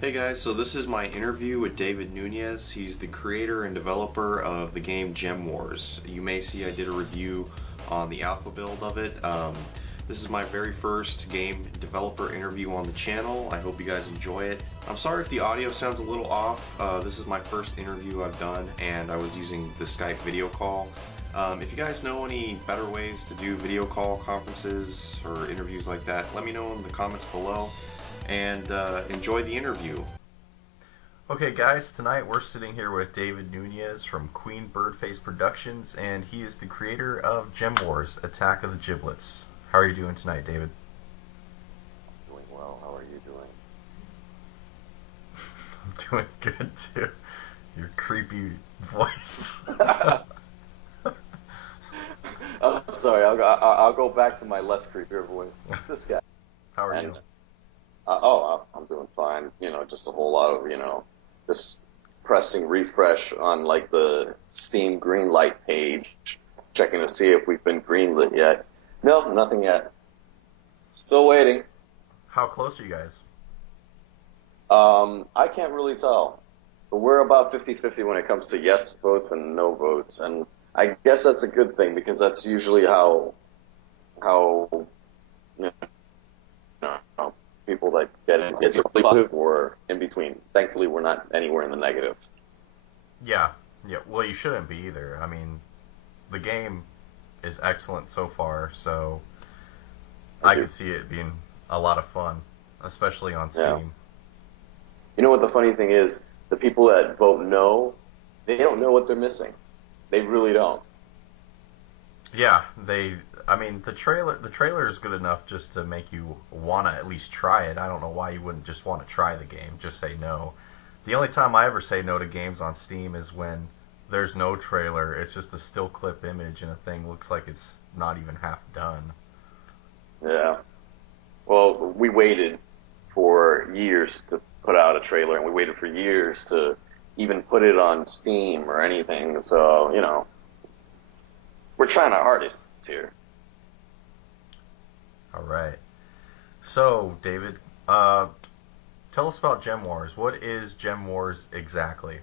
Hey guys, so this is my interview with David Nunez. He's the creator and developer of the game Gem Wars. You may see I did a review on the alpha build of it. This is my very first game developer interview on the channel. I hope you guys enjoy it. I'm sorry if the audio sounds a little off. This is my first interview I've done and I was using the Skype video call. If you guys know any better ways to do video call conferences or interviews like that, let me know in the comments below. And enjoy the interview. Okay guys, tonight we're sitting here with David Nunez from Queen Birdface Productions, and he is the creator of Gem Wars, Attack of the Jiblets. How are you doing tonight, David? Doing well. How are you doing? I'm doing good too. Your creepy voice. I'm sorry. I'll go back to my less creepier voice. This guy. How are And you? I'm doing fine. Just a whole lot of just pressing refresh on like the Steam greenlight page, checking to see if we've been greenlit yet. No, nothing yet. Still waiting. How close are you guys? I can't really tell, but we're about 50-50 when it comes to yes votes and no votes, and I guess that's a good thing because that's usually how you know, people that get in it's really positive or in between. Thankfully, we're not anywhere in the negative. Yeah, yeah. Well, you shouldn't be either. I mean, the game is excellent so far, so I Thank you. could see it being a lot of fun, especially on Yeah. Steam. You know what the funny thing is? The people that vote no, they don't know what they're missing. They really don't. Yeah, I mean, the trailer is good enough just to make you want to at least try it. I don't know why you wouldn't just want to try the game, just say no. The only time I ever say no to games on Steam is when there's no trailer. It's just a still clip image and a thing looks like it's not even half done. Yeah. Well, we waited for years to put out a trailer, and we waited for years to even put it on Steam or anything. So, we're trying our hardest here. All right. So, David, tell us about Gem Wars. What is Gem Wars exactly?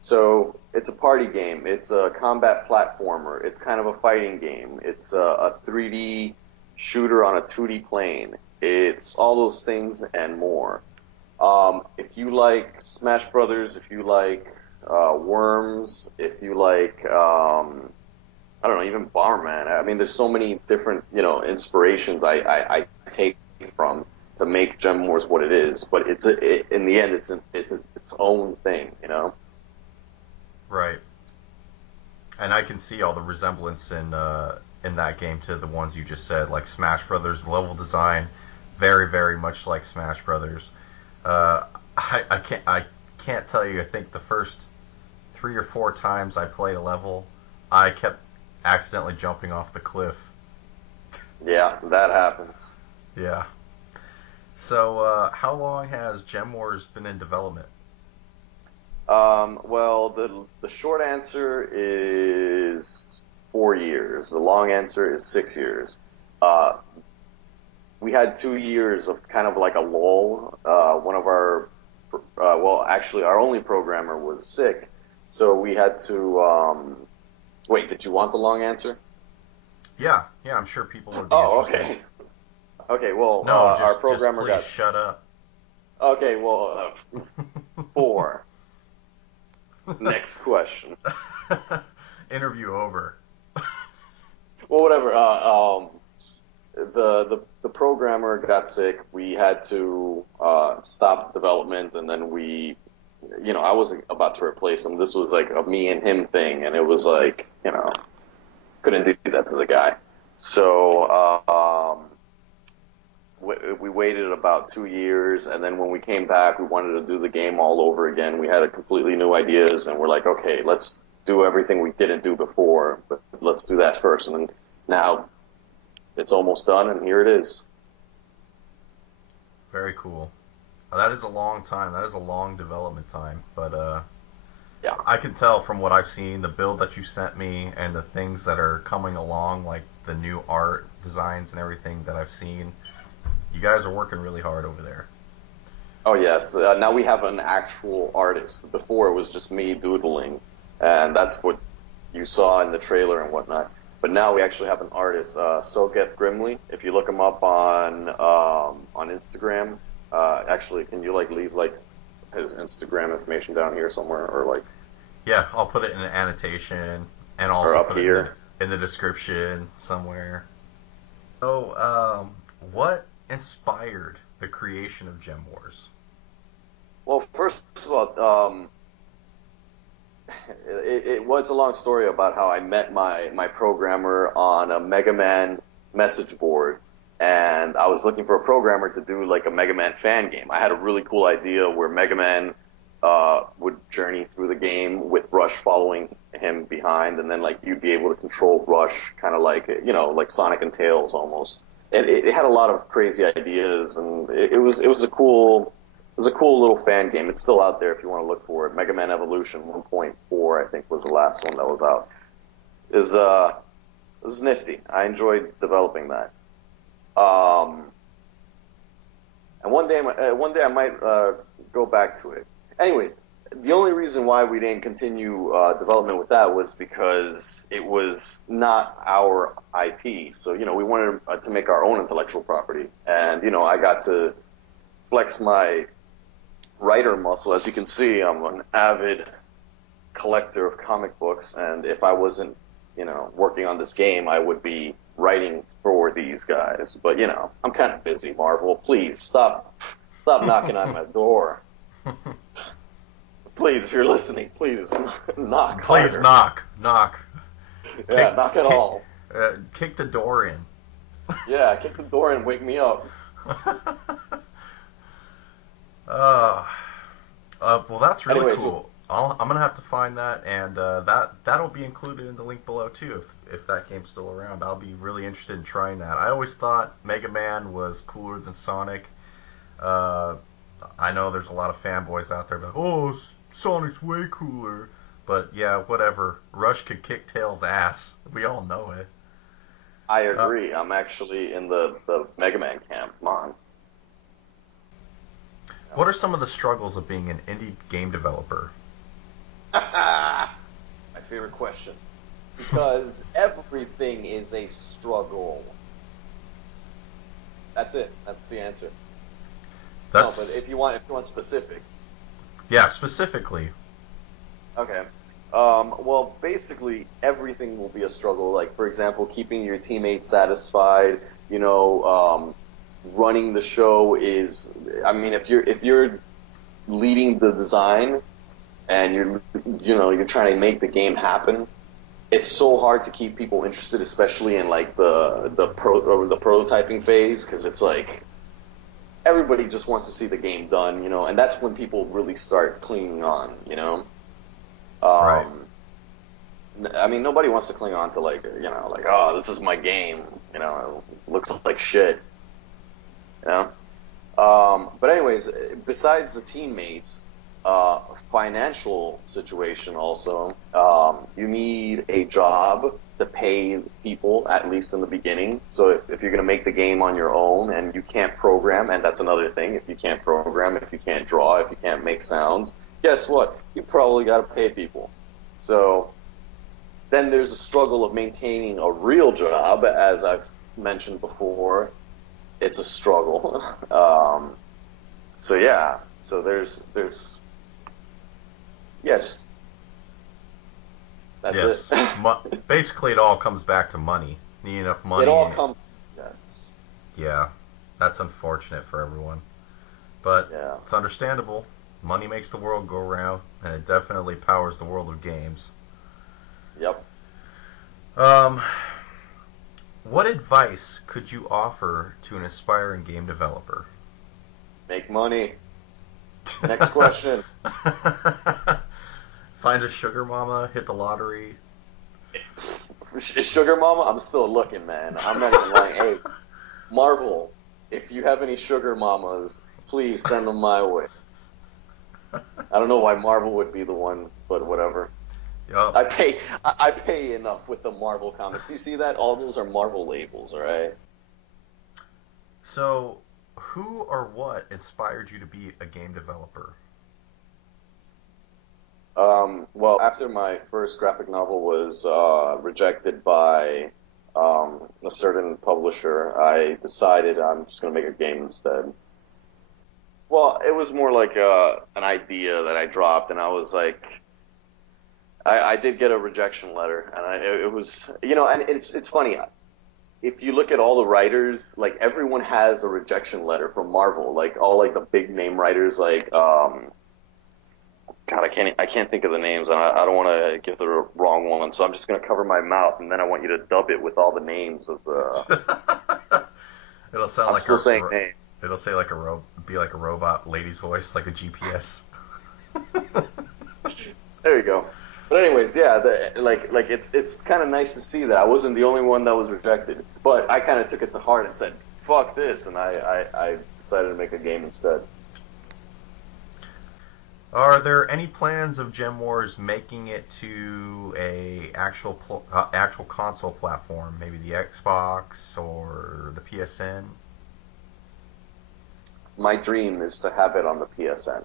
So, it's a party game. It's a combat platformer. It's kind of a fighting game. It's a 3D shooter on a 2D plane. It's all those things and more. If you like Smash Brothers, if you like Worms, if you like I don't know, even Bomberman. I mean, there's so many different, inspirations I take from to make Gem Wars what it is. But in the end, it's its own thing. Right. And I can see all the resemblance in that game to the ones you just said, like Smash Brothers level design, very very much like Smash Brothers. Uh, I can't tell you. I think the first 3 or 4 times I played a level, I kept accidentally jumping off the cliff. Yeah, that happens. Yeah. So how long has Gem Wars been in development? Well, the short answer is 4 years. The long answer is 6 years. Uh, we had 2 years of kind of like a lull. One of well, actually, our only programmer was sick, so we had to. Wait, did you want the long answer? Yeah, yeah. I'm sure people would be Oh, interested. okay. Okay, well, No, our just programmer please got. shut up. Okay, well, four. Next question. Interview over. Well, whatever. The programmer got sick. We had to stop development, and then I wasn't about to replace him. This was like a me and him thing, and it was like, couldn't do that to the guy. So we waited about 2 years, and then when we came back, we wanted to do the game all over again. We had a completely new ideas, and we're like, okay, let's do everything we didn't do before, but let's do that first. And then now it's almost done, and here it is. Very cool. That is a long time. That is a long development time. But Yeah. I can tell from what I've seen, the build that you sent me, and the things that are coming along, like the new art designs and everything that I've seen. You guys are working really hard over there. Oh yes. Now we have an actual artist. Before it was just me doodling, and that's what you saw in the trailer and whatnot. But now we actually have an artist, Sogeth Grimley. If you look him up on Instagram, actually, can you like leave like his Instagram information down here somewhere, or like Yeah, I'll put it in the annotation and or also up put it in here? the description somewhere. So, what inspired the creation of Gem Wars? Well, first of all, it was a long story about how I met my programmer on a Mega Man message board, and I was looking for a programmer to do like a Mega Man fan game. I had a really cool idea where Mega Man would journey through the game with Rush following him behind, and then like you'd be able to control Rush, kind of like like Sonic and Tails almost. And it had a lot of crazy ideas, and it was a cool. It was a cool little fan game. It's still out there if you want to look for it. Mega Man Evolution 1.4, I think, was the last one that was out. It was nifty. I enjoyed developing that. Um, and one day I might go back to it. Anyways, the only reason why we didn't continue development with that was because it was not our IP. So we wanted to make our own intellectual property, and I got to flex my writer muscle. As you can see, I'm an avid collector of comic books, and if I wasn't, working on this game, I would be writing for these guys. But I'm kind of busy. Marvel, please stop knocking on my door. Please, if you're listening, please knock Please harder. knock, Yeah, kick, knock it kick, all. kick the door in. Yeah, kick the door and wake me up. uh, well, that's really Anyway, so cool. I'm gonna have to find that, and that'll be included in the link below too. If that game's still around, I'll be really interested in trying that. I always thought Mega Man was cooler than Sonic. Uh, I know there's a lot of fanboys out there like, oh, Sonic's way cooler. But yeah, whatever. Rush could kick Tails' ass. We all know it. I Uh, agree. I'm actually in the Mega Man camp. Come on. what are some of the struggles of being an indie game developer? My favorite question. Because everything is a struggle. That's it. That's the answer. No, but That's if you want specifics, yeah, specifically. okay. Well, basically everything will be a struggle. Like for example, keeping your teammates satisfied. Running the show is. I mean, if you're leading the design and you're trying to make the game happen, it's so hard to keep people interested, especially in like the prototyping phase, because it's like everybody just wants to see the game done, and that's when people really start clinging on. Right. Um, I mean, nobody wants to cling on to like oh, this is my game, it looks like shit, you know. But anyways, besides the teammates, financial situation also, you need a job to pay people at least in the beginning. So if you're going to make the game on your own and you can't program, and that's another thing, if you can't program, if you can't draw, if you can't make sounds, guess what? You probably got to pay people. So then there's a struggle of maintaining a real job, as I've mentioned before. It's a struggle. So yeah, so there's yeah, just that's it. Yes. Basically, it all comes back to money. Need enough It all money. comes yes, Yeah, that's unfortunate for everyone, but yeah, it's understandable. Money makes the world go round, and it definitely powers the world of games. yep. Um, what advice could you offer to an aspiring game developer? Make money. Next question. Find a sugar mama, hit the lottery. Sugar Mama, I'm still looking, man. I'm not even lying. Hey, Marvel, if you have any sugar mamas, please send them my way. I don't know why Marvel would be the one, but whatever. Yup. I pay enough with the Marvel comics. Do you see that? All those are Marvel labels, all right? So who or what inspired you to be a game developer? Well, after my first graphic novel was rejected by a certain publisher, I decided I'm just going to make a game instead. Well, it was more like an idea that I dropped, and I was like, I did get a rejection letter, and it was, and it's funny. If you look at all the writers, like everyone has a rejection letter from Marvel, like all like the big name writers, like God, I can't think of the names, and I don't want to give the wrong one, so I'm just gonna cover my mouth, and then I want you to dub it with all the names of the. It'll sound I'm like still saying names. it'll say like be like a robot lady's voice, like a GPS. There you go. But anyways, yeah, like it's kind of nice to see that I wasn't the only one that was rejected, but I kind of took it to heart and said, "Fuck this," and I decided to make a game instead. Are there any plans of Gem Wars making it to a actual console platform, maybe the Xbox or the PSN? My dream is to have it on the PSN.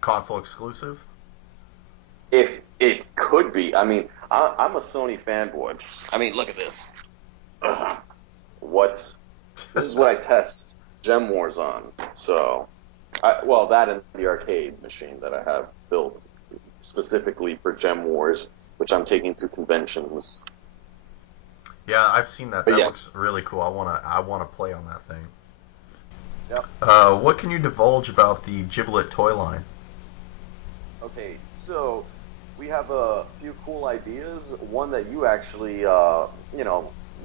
Console exclusive? If it could be, I mean, I'm a Sony fanboy. I mean, look at this. What? This is what I test Gem Wars on. So, well, that and the arcade machine that I have built specifically for Gem Wars, which I'm taking to conventions. Yeah, I've seen that. But That yes, looks really cool. I wanna play on that thing. yep. What can you divulge about the Giblet toy line? Okay, so we have a few cool ideas. One that you actually,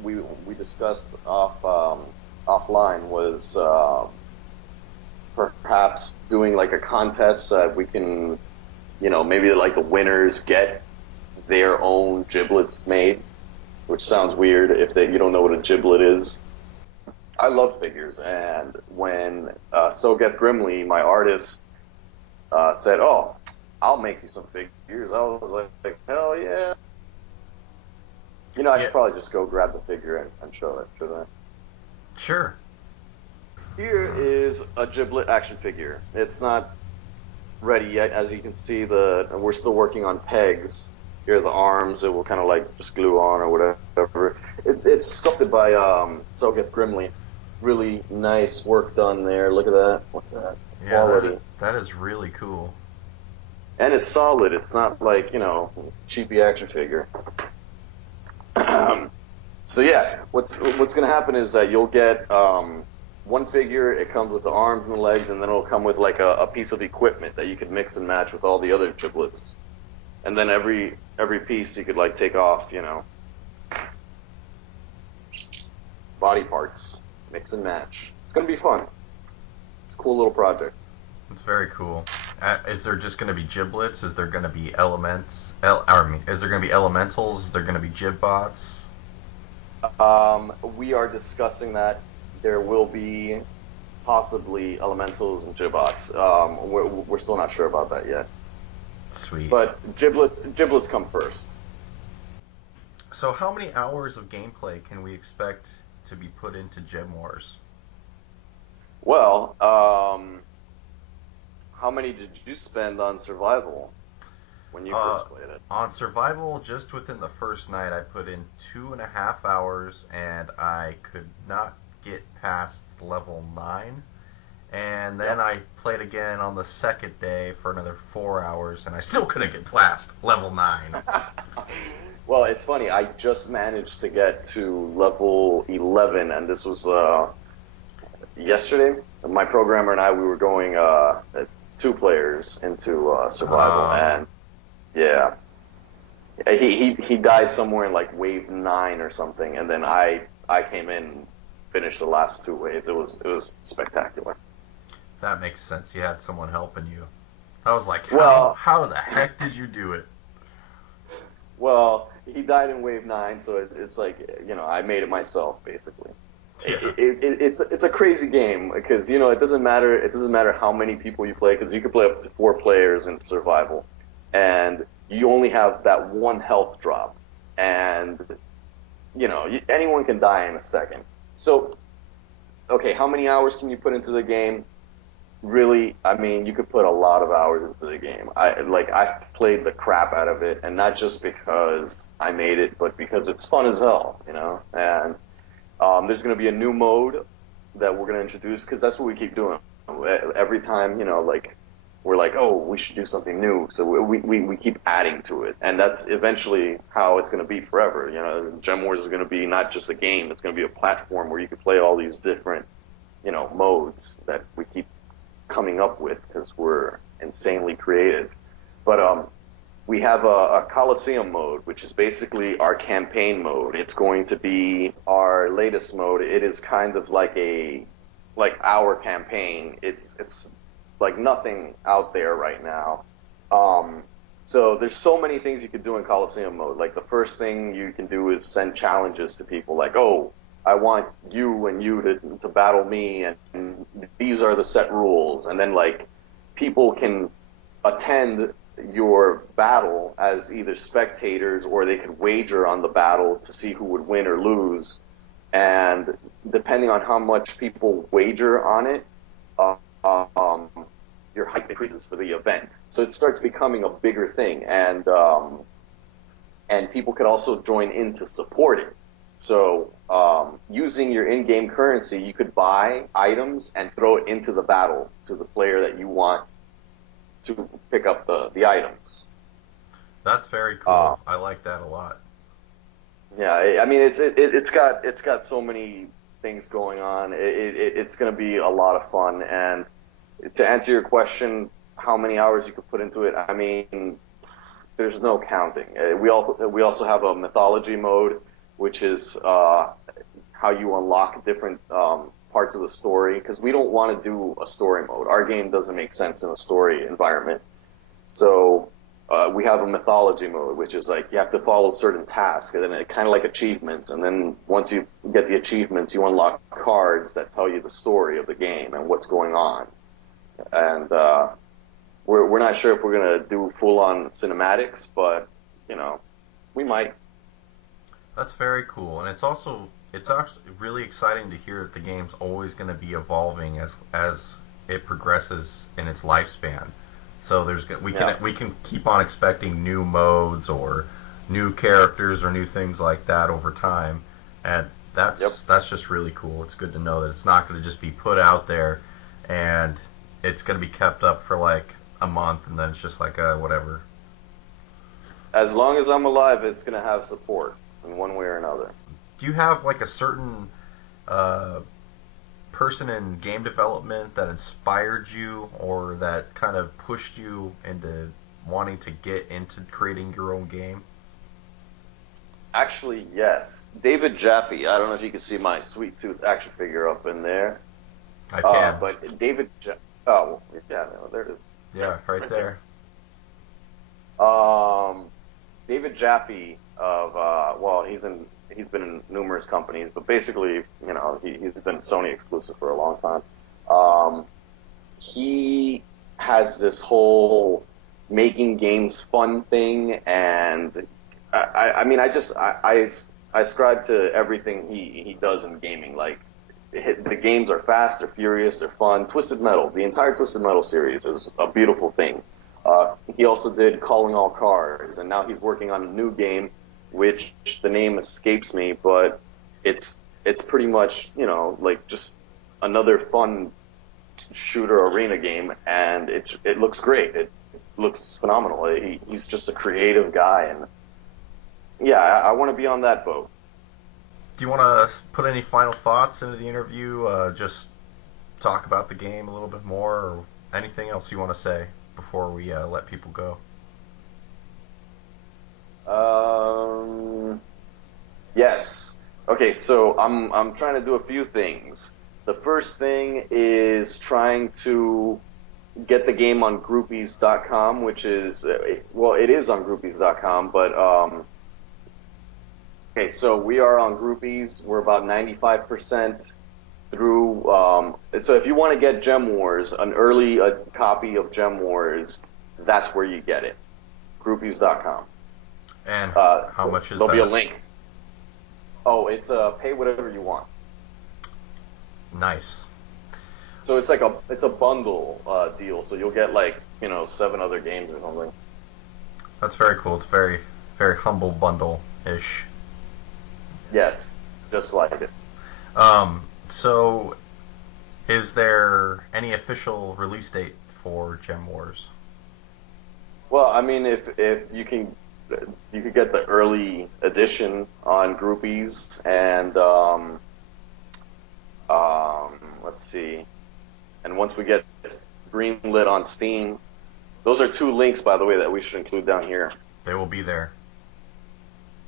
we discussed offline was perhaps doing like a contest so that we can, maybe like the winners get their own giblets made, which sounds weird if you don't know what a giblet is. I love figures, and when Sogeth Grimley, my artist, said, "Oh, I'll make you some figures," I was like, "Hell yeah!" I Yeah, should probably just go grab the figure and show it, shouldn't I? sure. Here is a giblet action figure. It's not ready yet, as you can see. We're still working on pegs. Here are the arms. It will kind of like just glue on or whatever. It's sculpted by Sogeth Grimley. Really nice work done there. Look at that. Look at that Yeah, quality. that is really cool. And it's solid. It's not like, cheapy action figure. So yeah, what's going to happen is that you'll get one figure. It comes with the arms and the legs, and then it'll come with like a piece of equipment that you could mix and match with all the other giblets. And then every piece you could like take off, body parts, mix and match. It's going to be fun. It's a cool little project. It's very cool. Is there just going to be giblets? Is there going to be elements? I mean, is there going to be elementals? Is there going to be gibbots? We are discussing that. There will be possibly elementals and gibots. We're still not sure about that yet. Sweet. But giblets come first. So, how many hours of gameplay can we expect to be put into Gem Wars? Well, how many did you spend on survival when you Uh, first played it? on survival, just within the first night, I put in 2.5 hours, and I could not get past level 9. And then Yep. I played again on the second day for another 4 hours, and I still couldn't get past level 9. Well, it's funny. I just managed to get to level 11, and this was yesterday. My programmer and I, we were going two players into survival, Uh, and yeah, he died somewhere in like wave 9 or something, and then I came in and finished the last two waves. It was spectacular. that makes sense. You had someone helping you. I was like, how Well, how the heck did you do it? well, he died in wave 9, so it's like I made it myself basically. Yeah. It's a crazy game because it doesn't matter how many people you play because you could play up to 4 players in survival, and you only have that one health drop, and anyone can die in a second. So okay, how many hours can you put into the game? Really, I mean, you could put a lot of hours into the game. I've played the crap out of it, and not just because I made it, but because it's fun as hell, you know. And there's going to be a new mode that we're going to introduce because that's what we keep doing. Every time, you know, like we're like, oh, we should do something new, so we keep adding to it, and that's eventually how it's going to be forever. You know, Gem Wars is going to be not just a game; it's going to be a platform where you can play all these different, you know, modes that we keep coming up with because we're insanely creative. But we have a Coliseum mode, which is basically our campaign mode. It's going to be our latest mode. It is kind of like our campaign. It's like nothing out there right now. So there's so many things you could do in Coliseum mode. Like the first thing you can do is send challenges to people. Like, oh, I want you and you to battle me, and these are the set rules. And then like people can attend your battle as either spectators or they could wager on the battle to see who would win or lose. And depending on how much people wager on it, uh, um, your hype increases for the event. So it starts becoming a bigger thing, and people could also join in to support it. So using your in-game currency, you could buy items and throw it into the battle to the player that you want to pick up the items. That's very cool. I like that a lot. Yeah, I mean it's got so many things going on. It's going to be a lot of fun. And to answer your question, how many hours you could put into it? I mean, there's no counting. We also have a mythology mode, which is how you unlock different parts of the story. Because we don't want to do a story mode. Our game doesn't make sense in a story environment. So we have a mythology mode, which is like you have to follow certain tasks, and then it kind of like achievements. And then once you get the achievements, you unlock cards that tell you the story of the game and what's going on. And we're not sure if we're gonna do full on cinematics, but you know, we might. That's very cool, and it's actually really exciting to hear that the game's always going to be evolving as it progresses in its lifespan. So Yeah. we can keep on expecting new modes or new characters or new things like that over time, and Yep. that's just really cool. It's good to know that it's not going to just be put out there and it's going to be kept up for like a month and then it's just like whatever. As long as I'm alive, it's gonna have support in one way or another. Do you have like a certain uh, person in game development that inspired you or that kind of pushed you into wanting to get into creating your own game? Actually, yes. David Jaffe. I don't know if you can see my sweet tooth action figure up in there. I can. But oh, yeah, no, there it is. Yeah, right Right there. there. Um, David Jaffe well, he's been in numerous companies, but basically, you know, he's been Sony exclusive for a long time. Um, he has this whole making games fun thing, and I mean, I ascribe to everything he does in gaming. Like the games are fast, they're furious, they're fun. Twisted Metal, the entire Twisted Metal series is a beautiful thing. He also did Calling All Cars, and now he's working on a new game, which the name escapes me, but it's pretty much, you know, like just another fun shooter arena game, and it looks great. It looks phenomenal. He's just a creative guy, and yeah, I want to be on that boat. Do you want to put any final thoughts into the interview? Just talk about the game a little bit more, or anything else you want to say before we let people go? Um, yes. Okay, so I'm trying to do a few things. The first thing is trying to get the game on groupies.com, which is well, it is on groupies.com, but okay, so we are on Groupies. We're about 95% through. So if you want to get Gem Wars, an early copy of Gem Wars, that's where you get it. Groupies.com. And how much is There'll be a that? link. Oh, it's pay whatever you want. Nice. So it's a bundle deal. So you'll get like 7 other games or something. That's very cool. It's very, very humble bundle-ish. Yes, just like it. So is there any official release date for Gem Wars? Well, I mean, if you could get the early edition on Groupies, and let's see, and once we get greenlit on Steam, those are 2 links, by the way, that we should include down here. They will be there.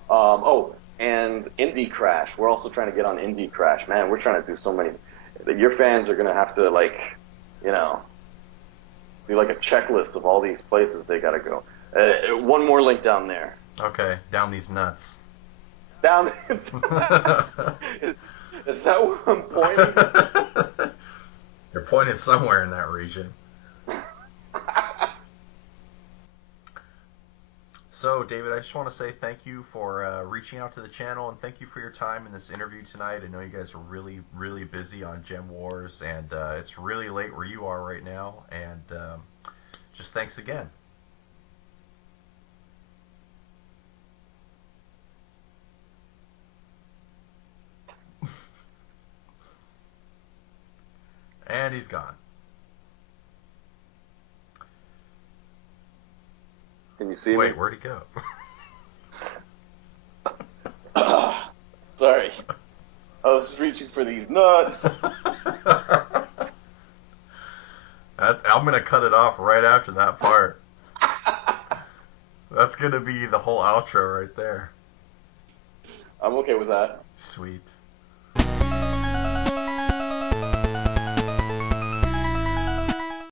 Oh, and Indie Crash. We're also trying to get on Indie Crash. Man, we're trying to do so many. Your fans are gonna have to you know, do like a checklist of all these places they gotta go. One more link down there. Okay, down these nuts. Down. Is that where I'm pointing? You're pointed somewhere in that region. So, David, I just want to say thank you for reaching out to the channel, and thank you for your time in this interview tonight. I know you guys are really, really busy on Gem Wars, and it's really late where you are right now, and just thanks again. And he's gone. Can you see Wait, me? where'd he go? Sorry. I was reaching for these nuts. I'm going to cut it off right after that part. That's going to be the whole outro right there. I'm okay with that. Sweet.